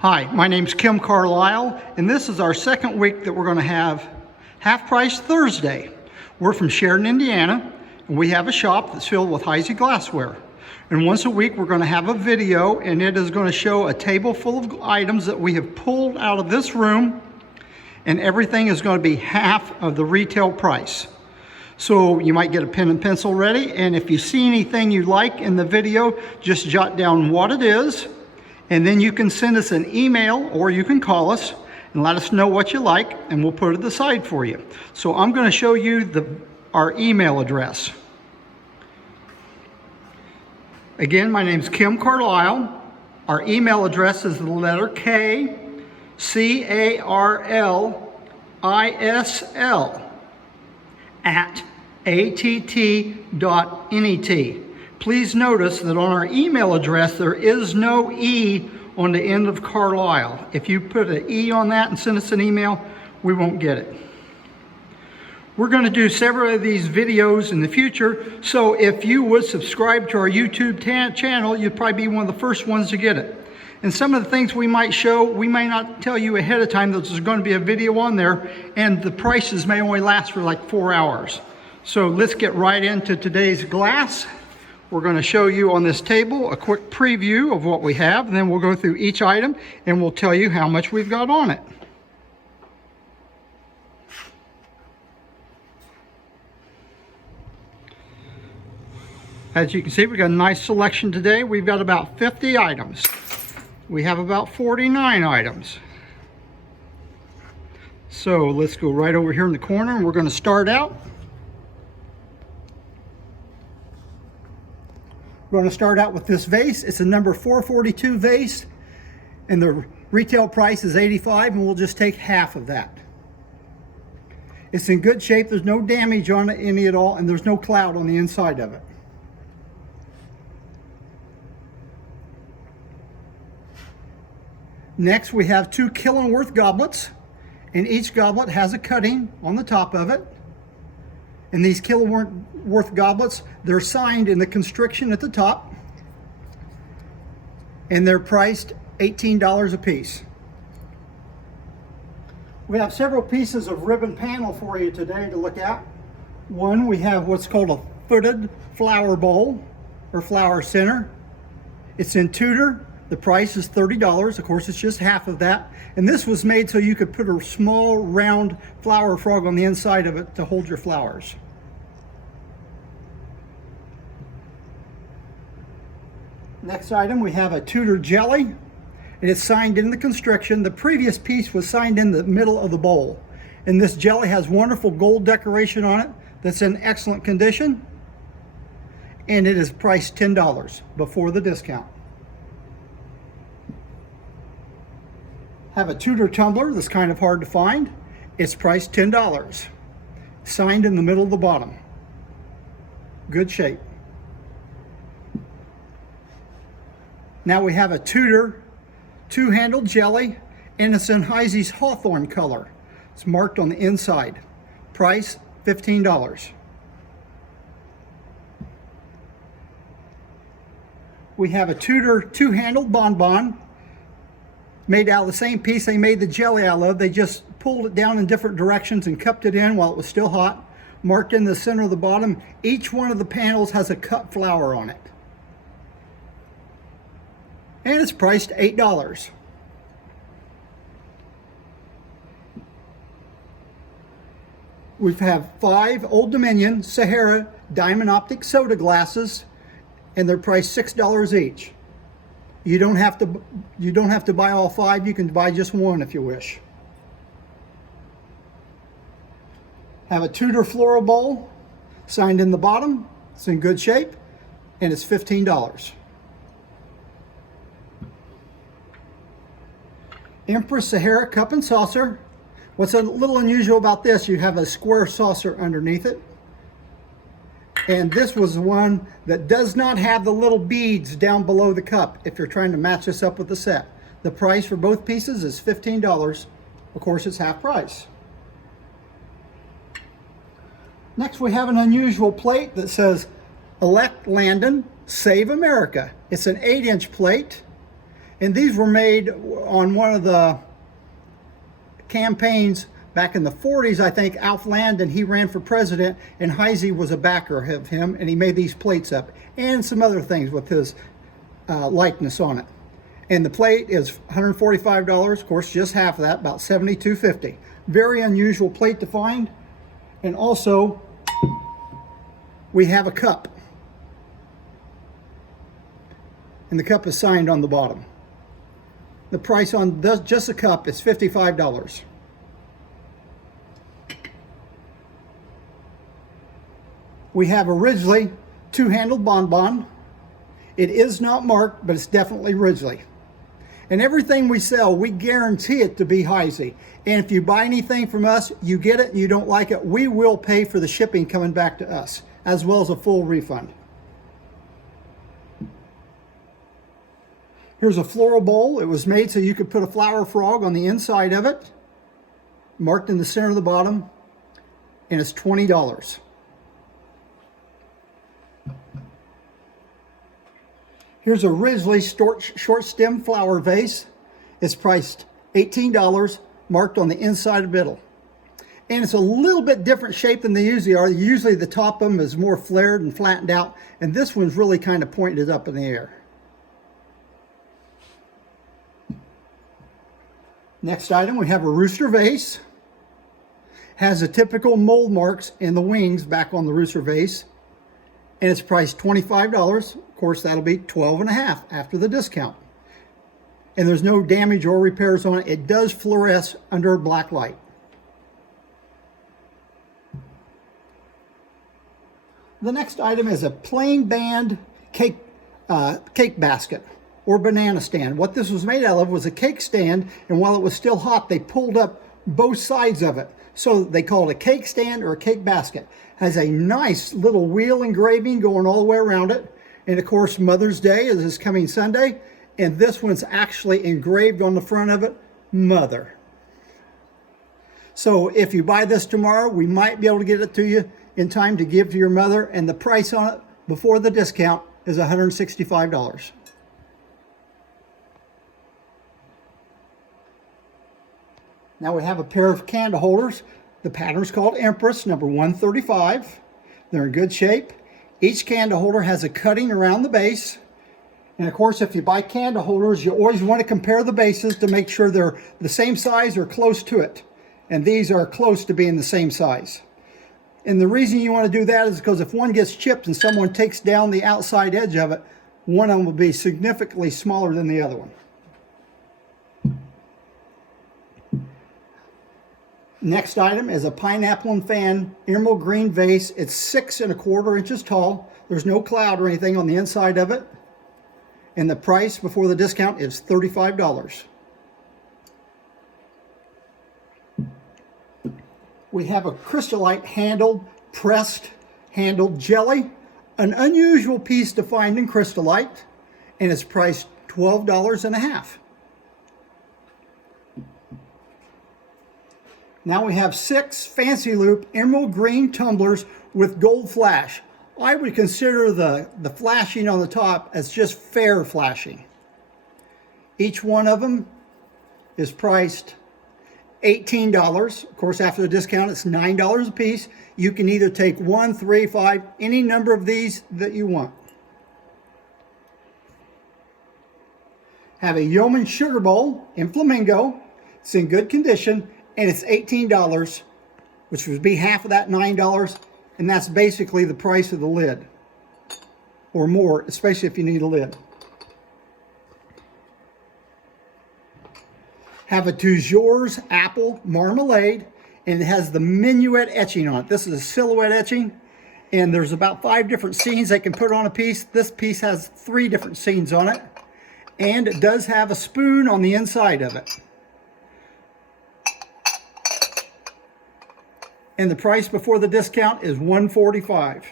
Hi, my name's Kim Carlisle, and this is our second week that we're going to have Half Price Thursday. We're from Sheridan, Indiana, and we have a shop that's filled with Heisey glassware. And once a week we're going to have a video, and it is going to show a table full of items that we have pulled out of this room, and everything is going to be half of the retail price. So you might get a pen and pencil ready, and if you see anything you like in the video, just jot down what it is, and then you can send us an email or you can call us and let us know what you like, and we'll put it aside for you. So I'm going to show you our email address. Again, my name's Kim Carlisle. Our email address is the letter K, CARLISL at att.net. Please notice that on our email address there is no E on the end of Carlisle. If you put an E on that and send us an email, we won't get it. We're going to do several of these videos in the future, so if you would subscribe to our YouTube channel, you'd probably be one of the first ones to get it. And some of the things we might show, we may not tell you ahead of time that there's going to be a video on there, and the prices may only last for like 4 hours. So let's get right into today's glass. We're going to show you on this table a quick preview of what we have, and then we'll go through each item and we'll tell you how much we've got on it. As you can see, we've got a nice selection today. We've got about 50 items. We have about 49 items. So let's go right over here in the corner, and we're going to start out. We're going to start out with this vase. It's a number 442 vase, and the retail price is $85, and we'll just take half of that. It's in good shape. There's no damage on it any at all, and there's no cloud on the inside of it. Next, we have 2 Killenworth goblets, and each goblet has a cutting on the top of it. And these Killenworth goblets, they're signed in the constriction at the top, and they're priced $18 a piece. We have several pieces of ribbon panel for you today to look at. One, we have what's called a footed flower bowl or flower center. It's in Tudor. The price is $30. Of course, it's just half of that. And this was made so you could put a small round flower frog on the inside of it to hold your flowers. Next item, we have a Tudor jelly, and it's signed in the constriction. The previous piece was signed in the middle of the bowl. And this jelly has wonderful gold decoration on it that's in excellent condition. And it is priced $10 before the discount. Have a Tudor tumbler that's kind of hard to find. It's priced $10. Signed in the middle of the bottom. Good shape. Now we have a Tudor two-handled jelly, and it's in Heisey's Hawthorne color. It's marked on the inside. Price $15. We have a Tudor two-handled bonbon, made out of the same piece they made the jelly out of. They just pulled it down in different directions and cupped it in while it was still hot. Marked in the center of the bottom. Each one of the panels has a cut flower on it. And it's priced $8. We have 5 Old Dominion Sahara Diamond Optic soda glasses, and they're priced $6 each. You don't have to buy all 5. You can buy just one if you wish. Have a Tudor floral bowl, signed in the bottom. It's in good shape, and it's $15. Empress Sahara cup and saucer. What's a little unusual about this, you have a square saucer underneath it. And this was the one that does not have the little beads down below the cup if you're trying to match this up with the set. The price for both pieces is $15. Of course, it's half price. Next, we have an unusual plate that says, Elect Landon, Save America. It's an 8-inch plate, And these were made on one of the campaigns back in the 40s, I think. Alf Landon, he ran for president, and Heisey was a backer of him, and he made these plates up and some other things with his likeness on it. And the plate is $145, of course, just half of that, about $72.50. Very unusual plate to find. And also, we have a cup. And the cup is signed on the bottom. The price on just a cup is $55. We have a Ridgely two-handled bonbon. It is not marked, but it's definitely Ridgely. And everything we sell, we guarantee it to be Heisey. And if you buy anything from us, you get it and you don't like it, we will pay for the shipping coming back to us, as well as a full refund. Here's a floral bowl. It was made so you could put a flower frog on the inside of it, marked in the center of the bottom, and it's $20. Here's a Ridgely short stem flower vase. It's priced $18, marked on the inside of the middle. And it's a little bit different shape than they usually are. Usually the top of them is more flared and flattened out, and this one's really kind of pointed up in the air. Next item, we have a rooster vase. Has the typical mold marks in the wings back on the rooster vase. And it's priced $25. Of course, that'll be $12.50 after the discount. And there's no damage or repairs on it. It does fluoresce under a black light. The next item is a plain band cake basket or banana stand. What this was made out of was a cake stand, and while it was still hot, they pulled up both sides of it. So they call it a cake stand or a cake basket. Has a nice little wheel engraving going all the way around it. And of course, Mother's Day is this coming Sunday, and this one's actually engraved on the front of it, Mother. So if you buy this tomorrow, we might be able to get it to you in time to give to your mother, and the price on it before the discount is $165. Now we have a pair of candle holders. The pattern's called Empress, number 135. They're in good shape. Each candle holder has a cutting around the base. And of course, if you buy candle holders, you always want to compare the bases to make sure they're the same size or close to it. And these are close to being the same size. And the reason you want to do that is because if one gets chipped and someone takes down the outside edge of it, one of them will be significantly smaller than the other one. Next item is a pineapple and fan emerald green vase. It's 6 1/4 inches tall. There's no cloud or anything on the inside of it. And the price before the discount is $35. We have a crystallite pressed handled jelly. An unusual piece to find in crystallite, and it's priced $12.50. Now we have 6 fancy loop emerald green tumblers with gold flash. I would consider the flashing on the top as just fair flashing. Each one of them is priced $18. Of course, after the discount, it's $9 a piece. You can either take 1, 3, 5, any number of these that you want. Have a Yeoman sugar bowl in flamingo. It's in good condition. And it's $18, which would be half of that $9, and that's basically the price of the lid, or more, especially if you need a lid. Have a Toujours apple marmalade, and it has the minuet etching on it. This is a silhouette etching, and there's about 5 different scenes they can put on a piece. This piece has 3 different scenes on it, and it does have a spoon on the inside of it. And the price before the discount is $145.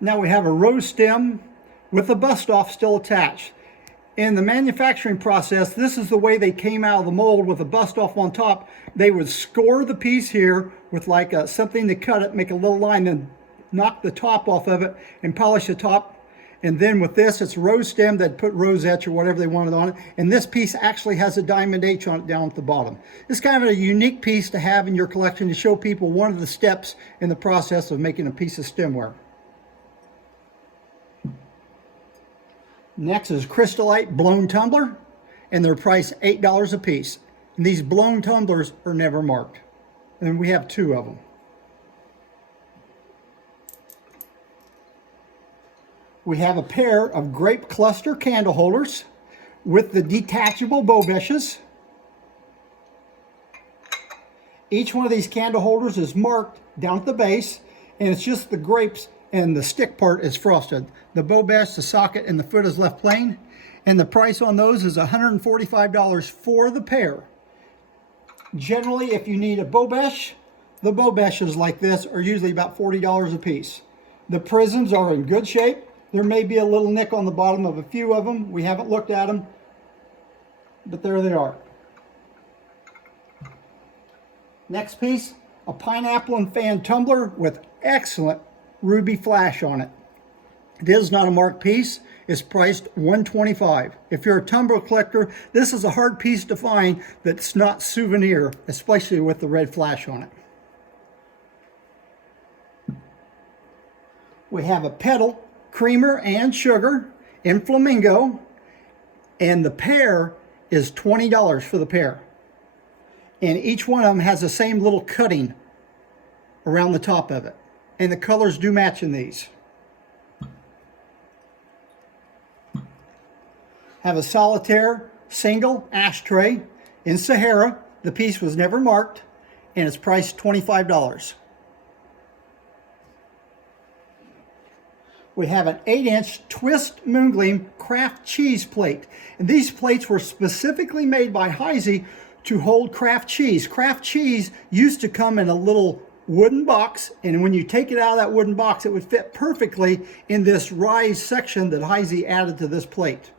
Now we have a rose stem with a bust off still attached. In the manufacturing process, this is the way they came out of the mold with a bust off on top. They would score the piece here with like something to cut it, make a little line, then knock the top off of it and polish the top. And then with this, it's rose stem. They'd put rosettes or whatever they wanted on it. And this piece actually has a diamond H on it down at the bottom. It's kind of a unique piece to have in your collection to show people one of the steps in the process of making a piece of stemware. Next is Crystallite blown tumbler, and they're priced $8 a piece. And these blown tumblers are never marked. And we have 2 of them. We have a pair of grape cluster candle holders with the detachable bow meshes. Each one of these candle holders is marked down at the base, and it's just the grapes and the stick part is frosted. The bow mesh, the socket, and the foot is left plain, and the price on those is $145 for the pair. Generally, if you need a bow mesh, the bow meshes like this are usually about $40 a piece. The prisms are in good shape. There may be a little nick on the bottom of a few of them. We haven't looked at them, but there they are. Next piece, a pineapple and fan tumbler with excellent ruby flash on it. It is not a marked piece. It's priced $125. If you're a tumbler collector, this is a hard piece to find that's not souvenir, especially with the red flash on it. We have a pedal, creamer and sugar in flamingo, and the pair is $20 for the pair. And each one of them has the same little cutting around the top of it. And the colors do match in these. Have a solitaire single ashtray in Sahara. The piece was never marked, and it's priced $25. We have an 8-inch twist moongleam craft cheese plate. And these plates were specifically made by Heisey to hold craft cheese. Craft cheese used to come in a little wooden box, and when you take it out of that wooden box, it would fit perfectly in this rise section that Heisey added to this plate.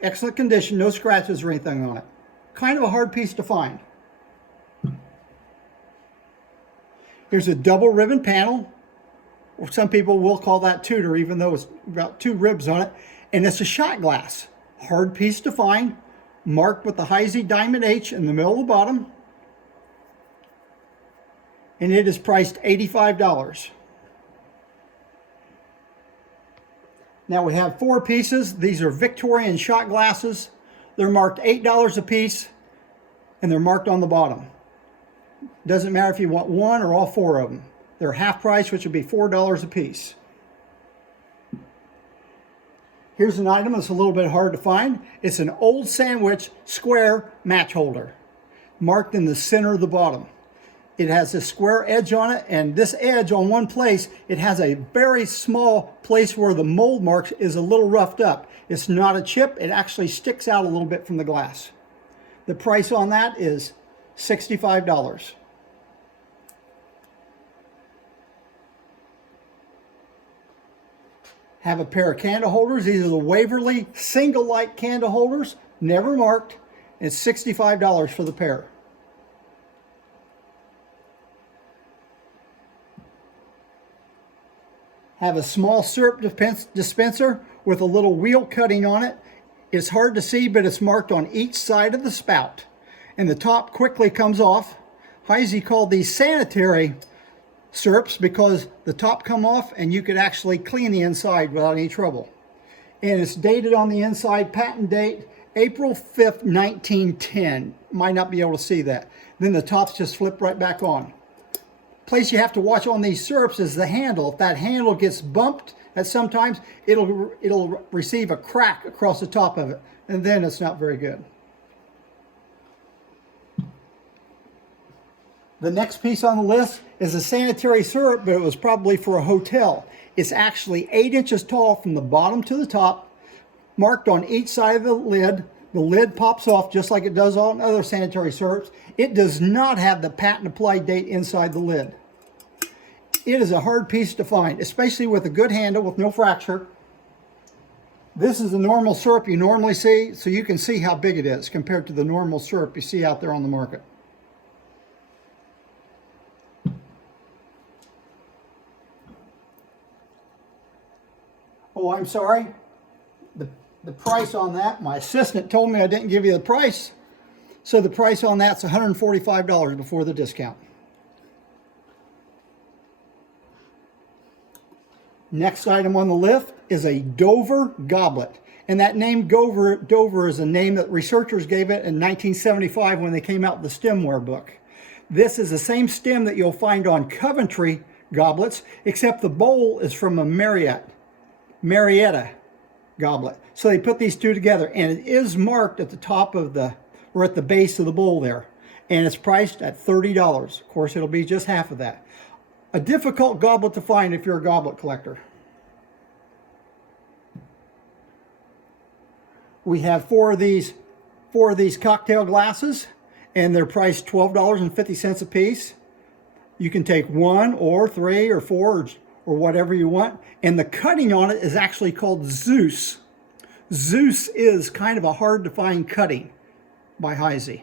Excellent condition, no scratches or anything on it. Kind of a hard piece to find. Here's a double ribbon panel. Some people will call that Tudor, even though it's about 2 ribs on it. And it's a shot glass. Hard piece to find. Marked with the Heisey Diamond H in the middle of the bottom. And it is priced $85. Now we have 4 pieces. These are Victorian shot glasses. They're marked $8 a piece, and they're marked on the bottom. Doesn't matter if you want 1 or all 4 of them. They're half price, which would be $4 a piece. Here's an item that's a little bit hard to find. It's an old sandwich square match holder, marked in the center of the bottom. It has a square edge on it, and this edge on one place, it has a very small place where the mold mark is a little roughed up. It's not a chip, it actually sticks out a little bit from the glass. The price on that is $65. Have a pair of candle holders. These are the Waverly single light candle holders, never marked. It's $65 for the pair. Have a small syrup dispenser with a little wheel cutting on it. It's hard to see, but it's marked on each side of the spout. And the top quickly comes off. Heisey called these sanitary syrups because the top come off and you could actually clean the inside without any trouble. And it's dated on the inside, patent date, April 5th, 1910. Might not be able to see that. Then the tops just flip right back on. Place you have to watch on these syrups is the handle. If that handle gets bumped at sometimes, it'll receive a crack across the top of it, and then it's not very good. The next piece on the list is a sanitary syrup, but it was probably for a hotel. It's actually 8 inches tall from the bottom to the top, marked on each side of the lid. The lid pops off just like it does on other sanitary syrups. It does not have the patent applied date inside the lid. It is a hard piece to find, especially with a good handle with no fracture. This is the normal syrup you normally see, so you can see how big it is compared to the normal syrup you see out there on the market. Oh, I'm sorry. The price on that, my assistant told me I didn't give you the price. So the price on that's $145 before the discount. Next item on the list is a Dover goblet. And that name Dover is a name that researchers gave it in 1975 when they came out with the stemware book. This is the same stem that you'll find on Coventry goblets, except the bowl is from a Marietta goblet. So they put these two together, and it is marked at the top of or at the base of the bowl there. And it's priced at $30. Of course, it'll be just half of that. A difficult goblet to find if you're a goblet collector. We have four of these cocktail glasses, and they're priced $12.50 a piece. You can take one or three or four or whatever you want. And the cutting on it is actually called Zeus. Zeus is kind of a hard to find cutting by Heisey.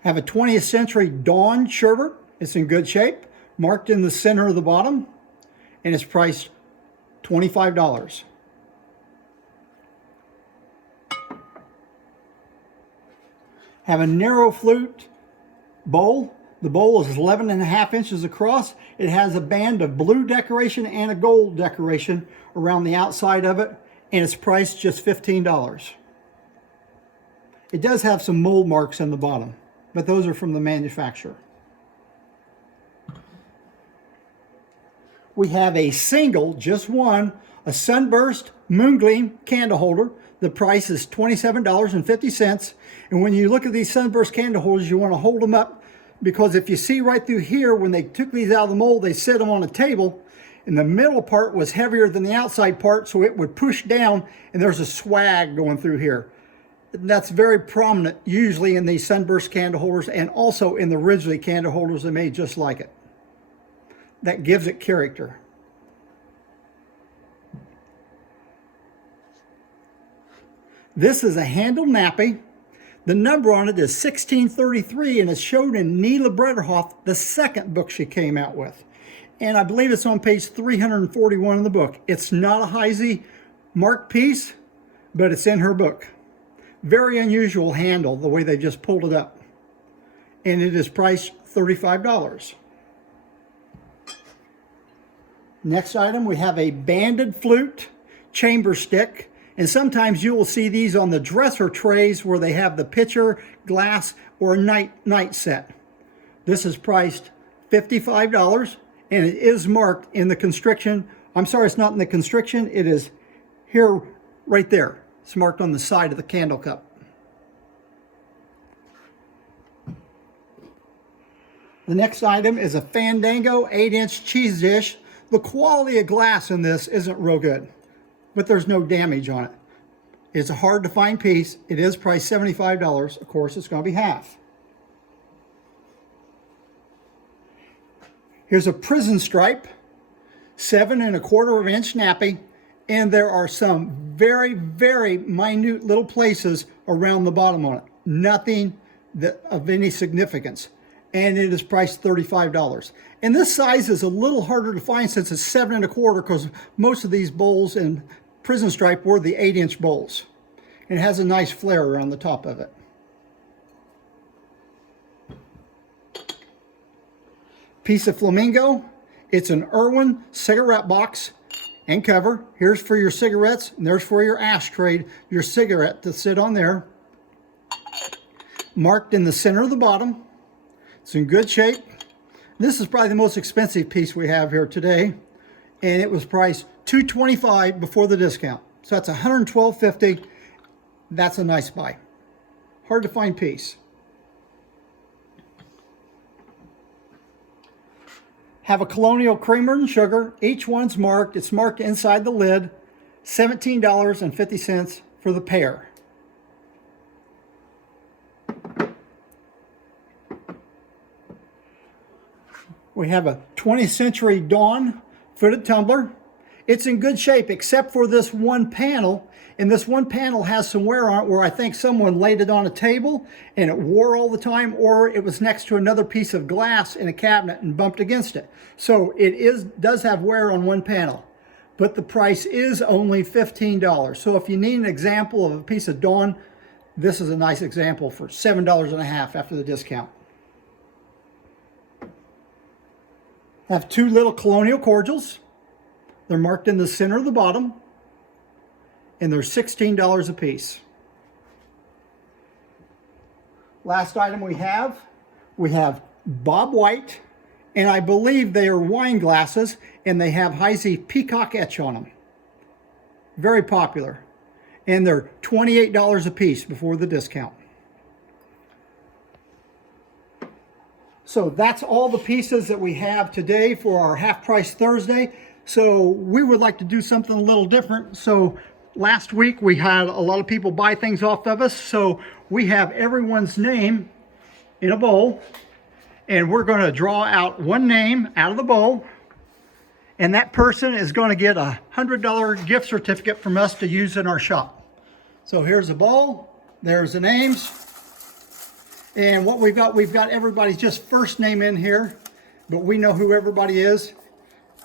Have a 20th century Dawn sherbet. It's in good shape, marked in the center of the bottom, and it's priced $25. Have a narrow flute bowl. The bowl is 11.5 inches across. It has a band of blue decoration and a gold decoration around the outside of it, and it's priced just $15. It does have some mold marks in the bottom, but those are from the manufacturer. We have a single, just one, a Sunburst Moongleam candle holder. The price is $27.50. And when you look at these Sunburst candle holders, you want to hold them up, because if you see right through here, when they took these out of the mold, they set them on a table, and the middle part was heavier than the outside part, so it would push down, and there's a swag going through here. That's very prominent usually in these Sunburst candle holders, and also in the Ridgely candle holders they made just like it. That gives it character. This is a handle nappy. The number on it is 1633, and it's showed in Nela Brederhoff, the second book she came out with. And I believe it's on page 341 of the book. It's not a Heisey marked piece, but it's in her book. Very unusual handle, the way they just pulled it up. And it is priced $35. Next item, we have a banded flute chamber stick. And sometimes you will see these on the dresser trays where they have the pitcher, glass, or night set. This is priced $55, and it is marked in the constriction. I'm sorry, it's not in the constriction. It is here, right there. It's marked on the side of the candle cup. The next item is a Fandango 8-inch cheese dish. The quality of glass in this isn't real good, but there's no damage on it. It's a hard to find piece. It is priced $75. Of course, it's going to be half. Here's a prison stripe, 7¼ inch nappy, and there are some very, very minute little places around the bottom on it. Nothing of any significance. And it is priced $35. And this size is a little harder to find since it's 7¼ because most of these bowls in prison stripe were the 8-inch bowls. And it has a nice flare around the top of it. Piece of flamingo. It's an Irwin cigarette box and cover. Here's for your cigarettes, and there's for your ashtray, your cigarette to sit on there. Marked in the center of the bottom. It's in good shape. This is probably the most expensive piece we have here today, and it was priced $225 before the discount. So that's $112.50. That's a nice buy. Hard to find piece. Have a Colonial Creamer and Sugar. Each one's marked. It's marked inside the lid. $17.50 for the pair. We have a 20th Century Dawn footed tumbler. It's in good shape except for this one panel. And this one panel has some wear on it where I think someone laid it on a table and it wore all the time, or it was next to another piece of glass in a cabinet and bumped against it. So it does have wear on one panel, but the price is only $15. So if you need an example of a piece of Dawn, this is a nice example for $7.50 after the discount. I have two little colonial cordials. They're marked in the center of the bottom, and they're $16 a piece. Last item we have Bob White, and I believe they are wine glasses, and they have Heisey peacock etch on them. Very popular. And they're $28 a piece before the discount. So that's all the pieces that we have today for our Half Price Thursday. So we would like to do something a little different. So last week we had a lot of people buy things off of us. So we have everyone's name in a bowl, and we're going to draw out one name out of the bowl. And that person is going to get a $100 gift certificate from us to use in our shop. So here's the bowl, there's the names. And what we've got everybody's just first name in here, but we know who everybody is.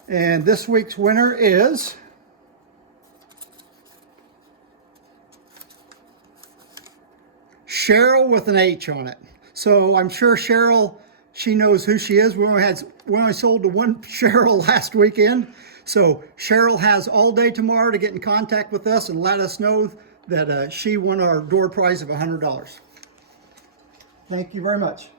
And this week's winner is Cheryl with an H on it. So I'm sure Cheryl, she knows who she is. We only sold to one Cheryl last weekend. So Cheryl has all day tomorrow to get in contact with us and let us know that she won our door prize of $100. Thank you very much.